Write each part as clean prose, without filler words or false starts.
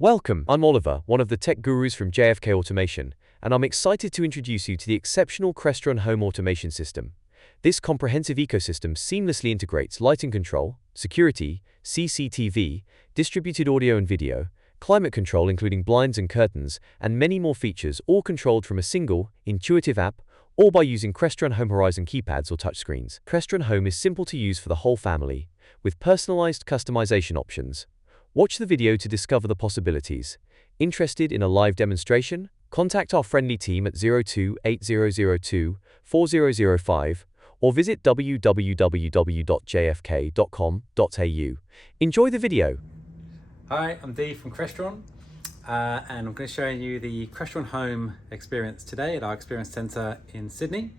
Welcome, I'm Oliver, one of the tech gurus from JFK Automation, and I'm excited to introduce you to the exceptional Crestron home automation system. This comprehensive ecosystem seamlessly integrates lighting control, security, CCTV, distributed audio and video, climate control including blinds and curtains, and many more features, all controlled from a single, intuitive app, or by using Crestron Home Horizon keypads or touchscreens. Crestron Home is simple to use for the whole family, with personalized customization options. Watch the video to discover the possibilities. Interested in a live demonstration? Contact our friendly team at 02-8002 4005 or visit www.jfk.com.au. Enjoy the video. Hi, I'm Dee from Crestron, and I'm going to show you the Crestron Home experience today at our Experience Centre in Sydney.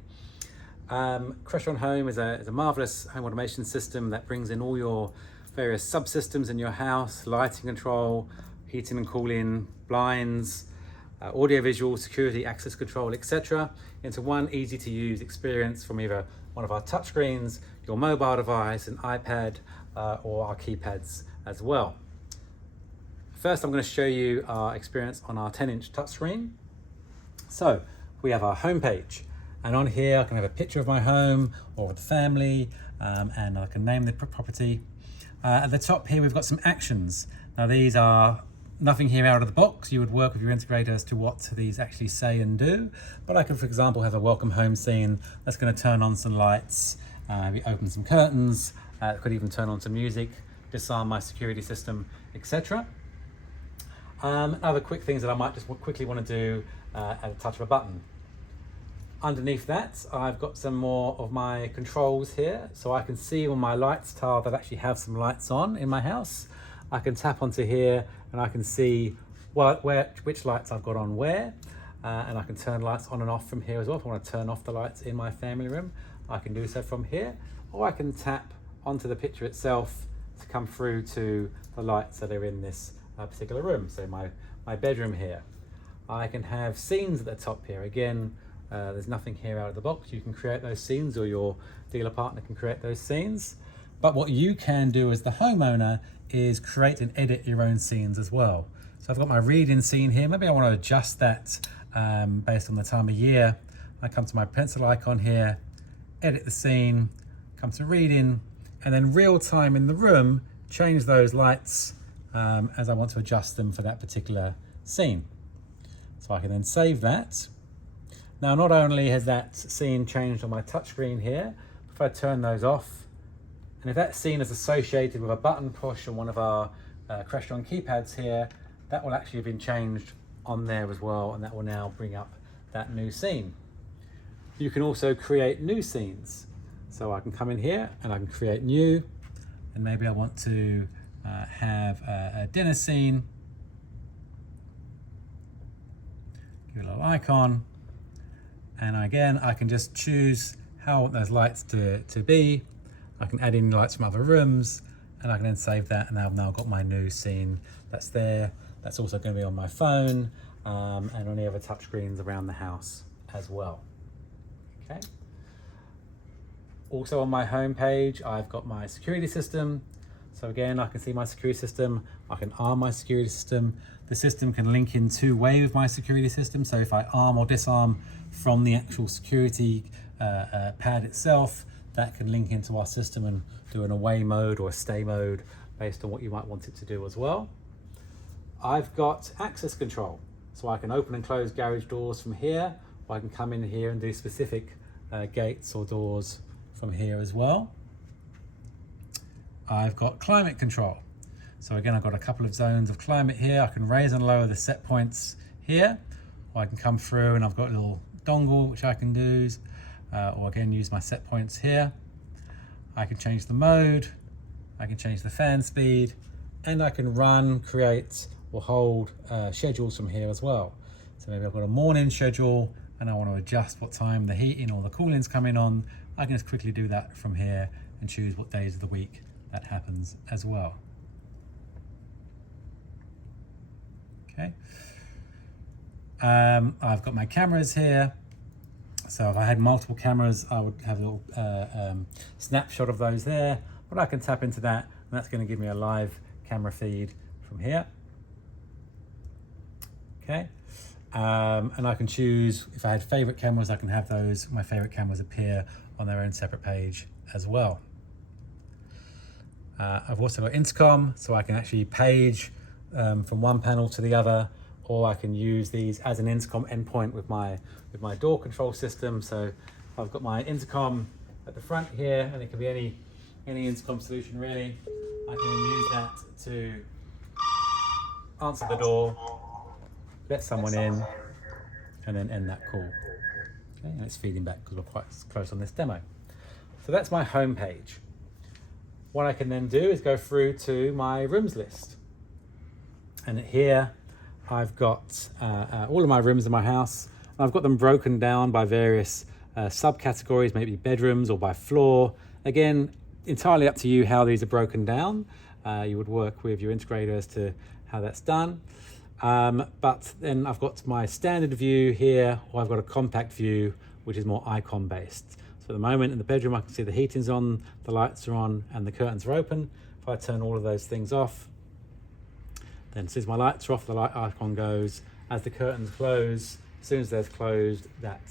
Crestron Home is a marvellous home automation system that brings in all your various subsystems in your house: lighting control, heating and cooling, blinds, audio-visual, security, access control, etc. into one easy to use experience from either one of our touchscreens, your mobile device, an iPad, or our keypads as well. First, I'm going to show you our experience on our 10-inch touchscreen. So we have our home page, and on here I can have a picture of my home or of the family, and I can name the property. At the top here we've got some actions. Now these are nothing here out of the box. You would work with your integrator as to what these actually say and do. But I can, for example, have a welcome home scene that's going to turn on some lights, maybe open some curtains, could even turn on some music, disarm my security system, etc. Other quick things that I might just quickly want to do at a touch of a button. Underneath that, I've got some more of my controls here, so I can see on my lights tile that I actually have some lights on in my house. I can tap onto here and I can see which lights I've got on where, and I can turn lights on and off from here as well. If I want to turn off the lights in my family room, I can do so from here, or I can tap onto the picture itself to come through to the lights that are in this particular room. So my bedroom here. I can have scenes at the top here. Again, there's nothing here out of the box. You can create those scenes, or your dealer partner can create those scenes. But what you can do as the homeowner is create and edit your own scenes as well. So I've got my read-in scene here. Maybe I want to adjust that based on the time of year. I come to my pencil icon here, edit the scene, come to read-in, and then real time in the room, change those lights as I want to adjust them for that particular scene. So I can then save that. Now, not only has that scene changed on my touchscreen here, if I turn those off, and if that scene is associated with a button push on one of our Crestron keypads here, that will actually have been changed on there as well, and that will now bring up that new scene. You can also create new scenes. So I can come in here and I can create new, and maybe I want to have a dinner scene. Give it a little icon. And again, I can just choose how I want those lights to be. I can add in lights from other rooms, and I can then save that, and I've now got my new scene that's there. That's also going to be on my phone and on any other touchscreens around the house as well. Okay. Also on my home page, I've got my security system. So again, I can see my security system. I can arm my security system. The system can link in two-way with my security system. So if I arm or disarm from the actual security pad itself, that can link into our system and do an away mode or a stay mode based on what you might want it to do as well. I've got access control. So I can open and close garage doors from here, or I can come in here and do specific gates or doors from here as well. I've got climate control. So again, I've got a couple of zones of climate here. I can raise and lower the set points here, or I can come through and I've got a little dongle which I can do, or again use my set points here. I can change the mode, I can change the fan speed, and I can run, create, or hold schedules from here as well. So maybe I've got a morning schedule and I want to adjust what time the heating or the cooling's coming on. I can just quickly do that from here and choose what days of the week that happens as well. Okay. I've got my cameras here. So if I had multiple cameras, I would have a little snapshot of those there, but I can tap into that, and that's going to give me a live camera feed from here. Okay. And I can choose, if I had favorite cameras, I can have those, my favorite cameras appear on their own separate page as well. I've also got intercom, so I can actually page from one panel to the other, or I can use these as an intercom endpoint with my door control system. So I've got my intercom at the front here, and it can be any intercom solution really. I can use that to answer the door, let someone in, and then end that call. Okay, and it's feeding back because we're quite close on this demo. So that's my home page. What I can then do is go through to my rooms list. And here I've got all of my rooms in my house. I've got them broken down by various subcategories, maybe bedrooms or by floor. Again, entirely up to you how these are broken down. You would work with your integrator as to how that's done. But then I've got my standard view here, or I've got a compact view, which is more icon based. So at the moment in the bedroom, I can see the heating's on, the lights are on, and the curtains are open. If I turn all of those things off, then as soon as my lights are off, the light icon goes. As the curtains close, as soon as they're closed, that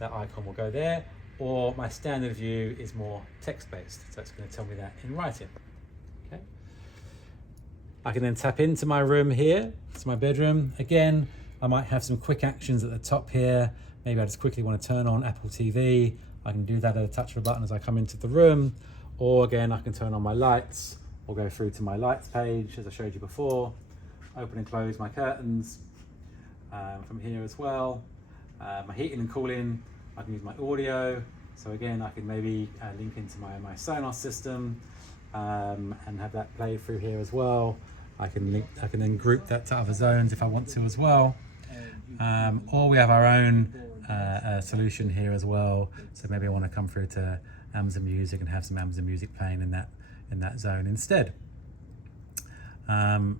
icon will go there. Or my standard view is more text-based, so it's going to tell me that in writing. Okay. I can then tap into my room here. It's my bedroom. Again, I might have some quick actions at the top here. Maybe I just quickly want to turn on Apple TV. I can do that at a touch of a button as I come into the room. Or again, I can turn on my lights or go through to my lights page, as I showed you before. Open and close my curtains from here as well. My heating and cooling, I can use my audio. So again, I can maybe link into my Sonos system and have that play through here as well. I can then group that to other zones if I want to as well. Or we have our own solution here as well. So maybe I want to come through to Amazon Music and have some Amazon Music playing in that zone instead. Also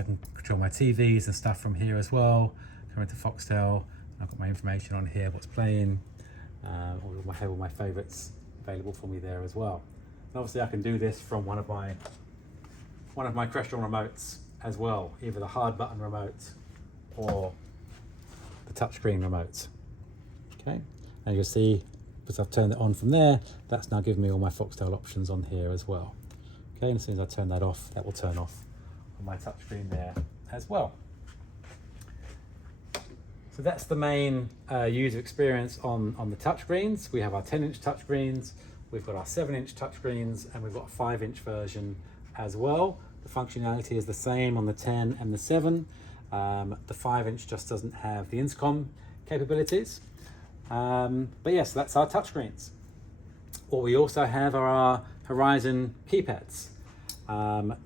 I can control my TVs and stuff from here as well. Come into Foxtel, I've got my information on here, what's playing. I have all my favorites available for me there as well. And obviously I can do this from one of my Crestron remotes as well, either the hard button remote or the touchscreen remote. Okay, and you'll see, because I've turned it on from there, that's now giving me all my Foxtel options on here as well. Okay, and as soon as I turn that off, that will turn off on my touchscreen there as well. So that's the main user experience on the touchscreens. We have our 10-inch touchscreens, we've got our 7-inch touchscreens, and we've got a 5-inch version as well. The functionality is the same on the 10 and the 7. The 5-inch just doesn't have the intercom capabilities. But yes, that's our touchscreens. What we also have are our Horizon keypads.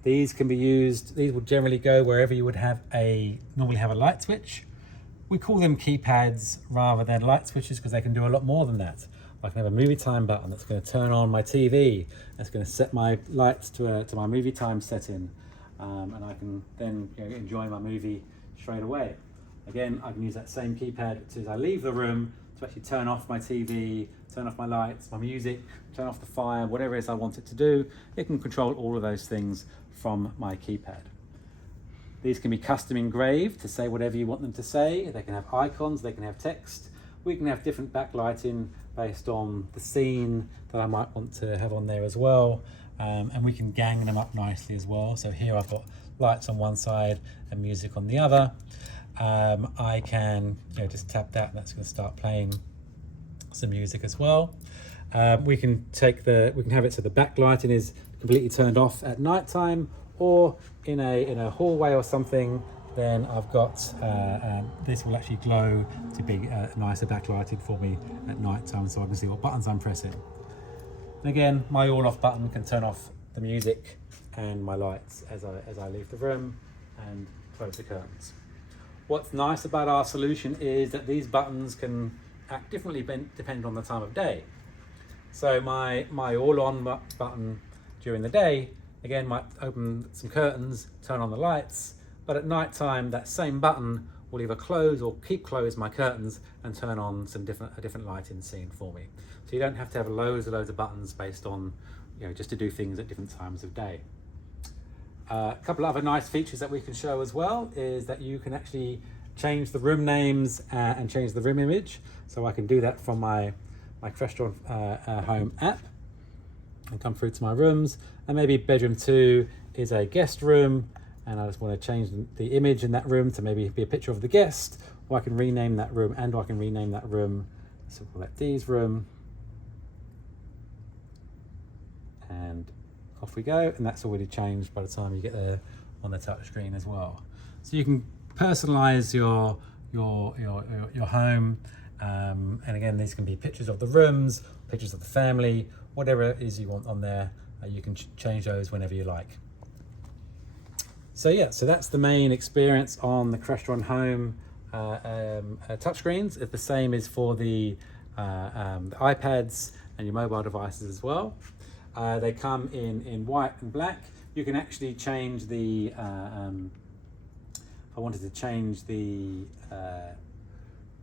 These can be used, these will generally go wherever you would normally have a light switch. We call them keypads rather than light switches because they can do a lot more than that. I can have a movie time button that's going to turn on my TV. That's going to set my lights to my movie time setting, and I can then enjoy my movie straight away. Again, I can use that same keypad as I leave the room to actually turn off my TV, turn off my lights, my music, turn off the fire, whatever it is I want it to do. It can control all of those things from my keypad. These can be custom engraved to say whatever you want them to say. They can have icons, they can have text. We can have different backlighting based on the scene that I might want to have on there as well. And we can gang them up nicely as well. So here I've got lights on one side and music on the other. I can just tap that and that's going to start playing some music as well. We can have it so the backlighting is completely turned off at night time, or in a hallway or something, then I've got this will actually glow to be nicer backlighted for me at night time, so I can see what buttons I'm pressing. And again, my all off button can turn off the music and my lights as I leave the room and close the curtains. What's nice about our solution is that these buttons can act differently depending on the time of day. So my all on button during the day, again, might open some curtains, turn on the lights, but at night time, that same button will either close or keep closed my curtains and turn on a different lighting scene for me. So you don't have to have loads of buttons based on, just to do things at different times of day. A couple of other nice features that we can show as well is that you can actually change the room names and change the room image. So I can do that from my Crestron Home app and come through to my rooms. And maybe bedroom 2 is a guest room, and I just want to change the image in that room to maybe be a picture of the guest, or I can rename that room, so we'll call that Dee's room. And off we go, and that's already changed by the time you get there on the touch screen as well. So you can personalize your home, and again, these can be pictures of the rooms, pictures of the family, whatever it is you want on there. You can change those whenever you like. So yeah, so that's the main experience on the Crestron Home touchscreens. It's the same as for the iPads and your mobile devices as well. They come in white and black. You can actually change the, if I wanted to change the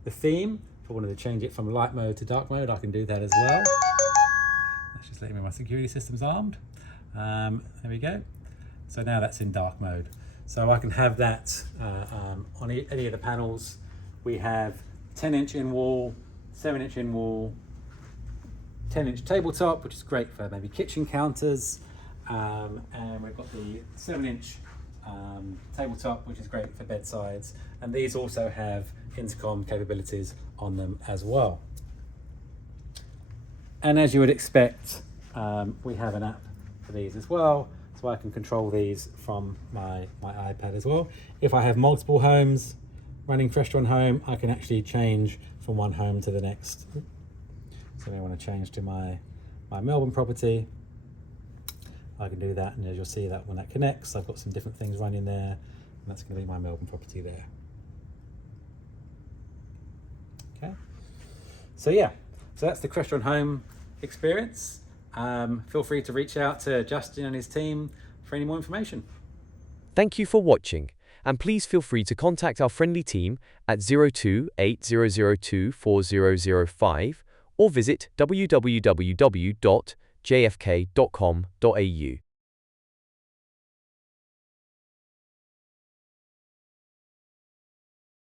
theme, if I wanted to change it from light mode to dark mode, I can do that as well. That's just letting me know my security system's armed. There we go. So now that's in dark mode. So I can have that on any of the panels. We have 10-inch in wall, 7-inch in wall, 10-inch tabletop, which is great for maybe kitchen counters, and we've got the 7-inch tabletop, which is great for bedsides, and these also have intercom capabilities on them as well. And as you would expect, we have an app for these as well, so I can control these from my iPad as well. If I have multiple homes running Crestron Home, I can actually change from one home to the next. So I want to change to my Melbourne property. I can do that, and as you'll see that when that connects, I've got some different things running there, and that's going to be my Melbourne property there. Okay. So yeah, so that's the Crestron Home experience. Feel free to reach out to Justin and his team for any more information. Thank you for watching, and please feel free to contact our friendly team at 0280024005 or visit www.jfk.com.au.